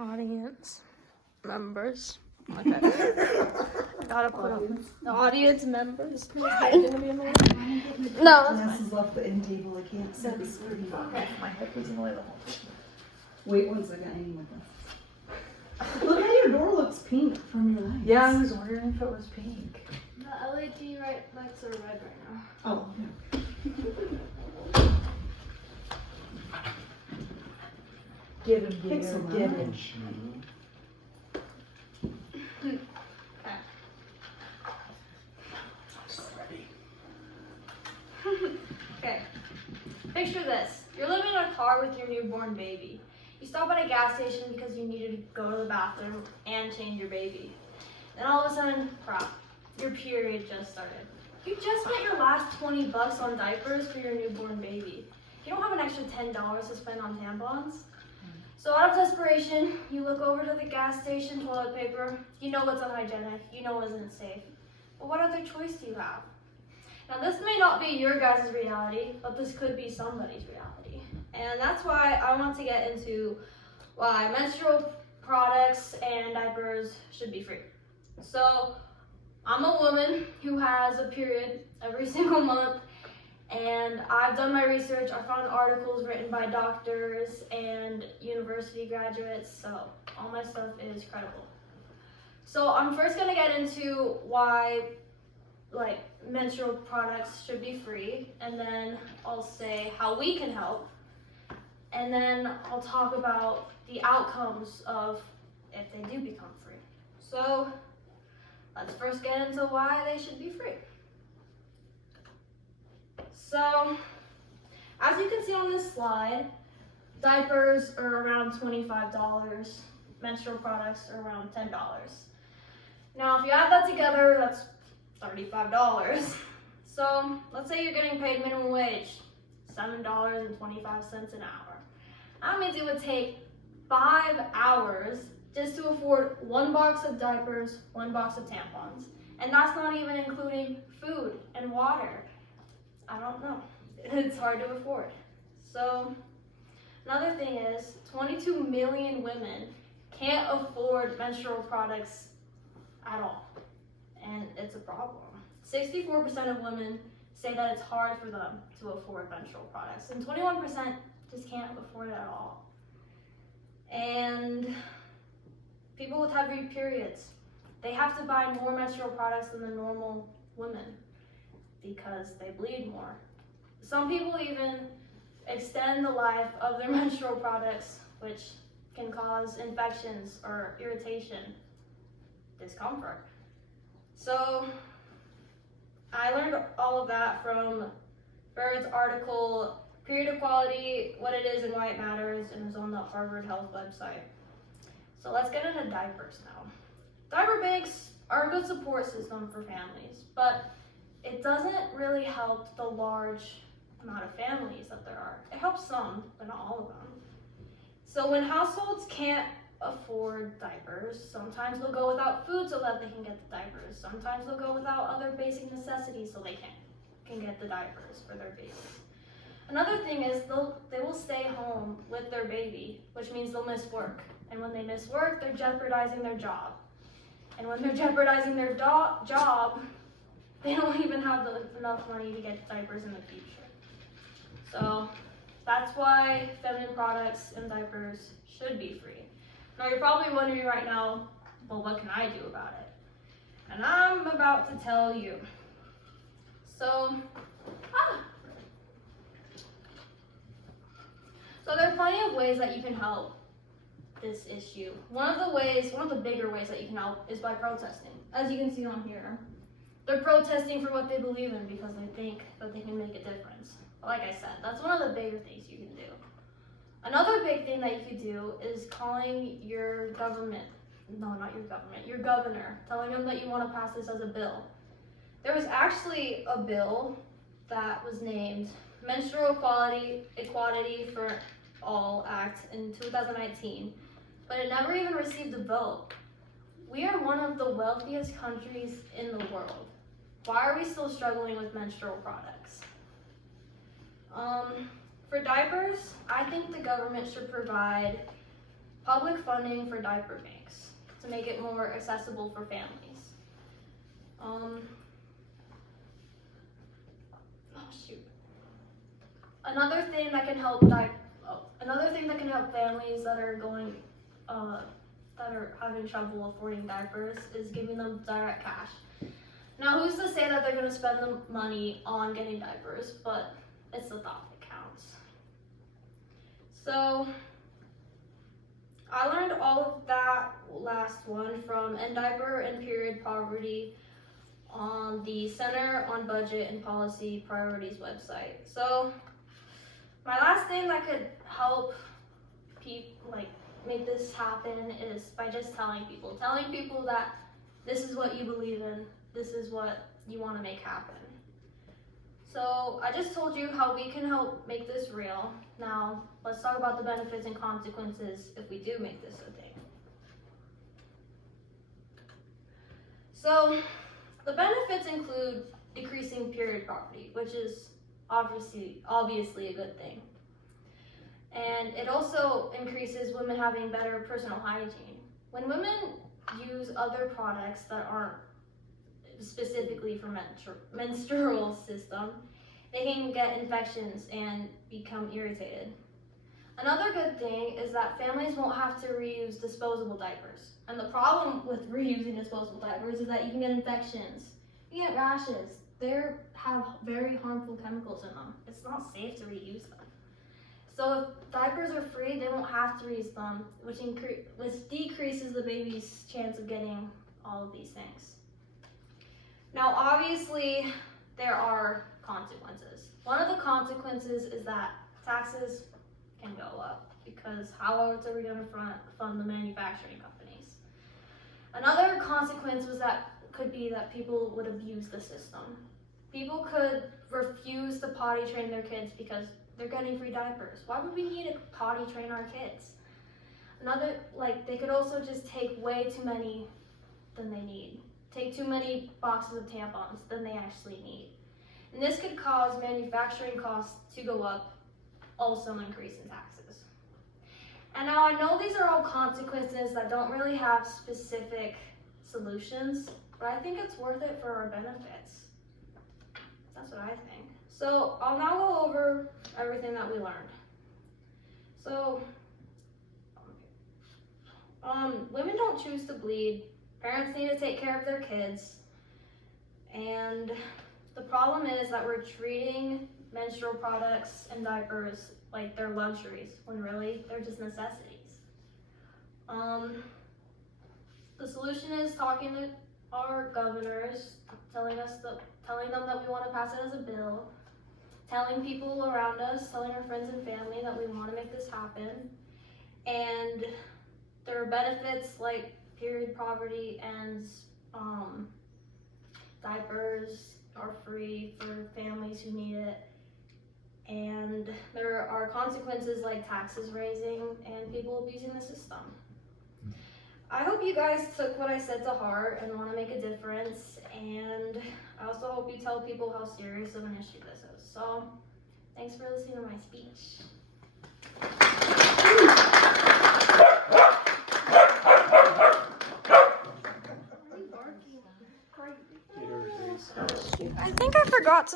audience members. Okay. Gotta put them. The audience members. No. Glasses off the end table. I can't see. Okay. My head was in the way the whole time. Wait one second. I need my glasses. Look how your door looks pink from your lights. Yeah, I was wondering if it was pink. The LED lights are red right now. Oh, yeah. Get him, get him. Okay, picture this. You're living in a car with your newborn baby. You stop at a gas station because you needed to go to the bathroom and change your baby. Then all of a sudden, crap, your period just started. You just spent your last 20 bucks on diapers for your newborn baby. You don't have an extra $10 to spend on tampons. So out of desperation, you look over to the gas station toilet paper. You know it's unhygienic, you know it isn't safe. But what other choice do you have? Now this may not be your guys' reality, but this could be somebody's reality. And that's why I want to get into why menstrual products and diapers should be free. So I'm a woman who has a period every single month, and I've done my research. I found articles written by doctors and university graduates, so all my stuff is credible. So I'm first gonna get into why menstrual products should be free, and then I'll say how we can help, and then I'll talk about the outcomes of if they do become free. So let's first get into why they should be free. So as you can see on this slide, diapers are around $25, menstrual products are around $10. Now if you add that together, that's $35. So let's say you're getting paid minimum wage, $7.25 an hour. That means it would take 5 hours just to afford 1 box of diapers, 1 box of tampons. And that's not even including food and water. I don't know. It's hard to afford. So another thing is 22 million women can't afford menstrual products at all. And it's a problem. 64% of women say that it's hard for them to afford menstrual products, and 21% just can't afford it at all. And people with heavy periods, they have to buy more menstrual products than the normal women because they bleed more. Some people even extend the life of their menstrual products, which can cause infections or irritation, discomfort. So I learned all of that from Barrett's article, Period Equality, What It Is and Why It Matters, and is on the Harvard Health website. So let's get into diapers now. Diaper banks are a good support system for families, but it doesn't really help the large amount of families that there are. It helps some, but not all of them. So when households can't afford diapers, sometimes they'll go without food so that they can get the diapers. Sometimes they'll go without other basic necessities so they can get the diapers for their babies. Another thing is they will stay home with their baby, which means they'll miss work. And when they miss work, they're jeopardizing their job. And when they're jeopardizing their job, they don't even have enough money to get diapers in the future. So that's why feminine products and diapers should be free. Now you're probably wondering right now, well, what can I do about it? And I'm about to tell you. So there are plenty of ways that you can help this issue. One of the bigger ways that you can help is by protesting. As you can see on here, they're protesting for what they believe in because they think that they can make a difference. Like I said, that's one of the bigger things you can do. Another big thing that you could do is calling your government, your governor, telling them that you want to pass this as a bill. There was actually a bill that was named Menstrual Equality for All Act in 2019, but it never even received a vote. We are one of the wealthiest countries in the world. Why are we still struggling with menstrual products? For diapers, I think the government should provide public funding for diaper banks to make it more accessible for families. Oh shoot. Another thing that can help families that are going that are having trouble affording diapers is giving them direct cash. Now, who's to say that they're going to spend the money on getting diapers, but it's the thought that counts. So, I learned all of that last one from End Diaper and Period Poverty on the Center on Budget and Policy Priorities website. So, my last thing that could help people, make this happen is by just telling people that this is what you believe in, this is what you want to make happen. So I just told you how we can help make this real. Now let's talk about the benefits and consequences if we do make this a thing. So the benefits include decreasing period poverty, which is obviously a good thing. And it also increases women having better personal hygiene. When women use other products that aren't specifically for menstrual system, they can get infections and become irritated. Another good thing is that families won't have to reuse disposable diapers. And the problem with reusing disposable diapers is that you can get infections, you get rashes. They have very harmful chemicals in them. It's not safe to reuse them. So if diapers are free, they won't have to reuse them, which decreases the baby's chance of getting all of these things. Now, obviously, there are consequences. One of the consequences is that taxes can go up, because how else are we going to fund the manufacturing companies? Another consequence could be that people would abuse the system. People could refuse to potty train their kids because they're getting free diapers. Why would we need to potty train our kids? They could also just take way too many than they need. Take too many boxes of tampons than they actually need. And this could cause manufacturing costs to go up, also increasing taxes. And now I know these are all consequences that don't really have specific solutions, but I think it's worth it for our benefits. That's what I think. So I'll now go over everything that we learned. So, women don't choose to bleed. Parents need to take care of their kids. And the problem is that we're treating menstrual products and diapers like they're luxuries, when really they're just necessities. The solution is talking to our governors, telling them that we want to pass it as a bill, telling people around us, telling our friends and family that we want to make this happen. And there are benefits like period poverty and diapers are free for families who need it. And there are consequences like taxes raising and people abusing the system. I hope you guys took what I said to heart and want to make a difference. And I also hope you tell people how serious of an issue this is. So, thanks for listening to my speech. I think I forgot to